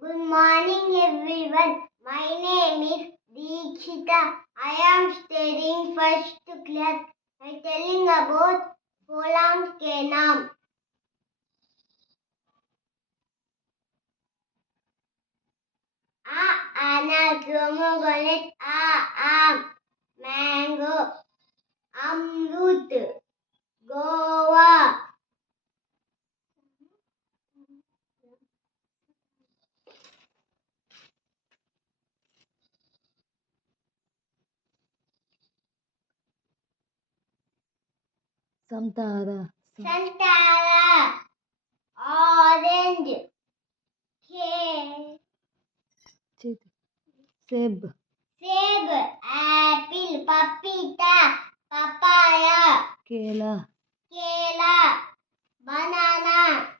Good morning, everyone. My name is Deekshita. I am studying first class. I am telling about Poland Kenam. Anna, pomegranate, am, mango, amrut, Goa. Samtara. Santara, orange, Seb. seb, apple, papita, papaya, Kela. kela, banana.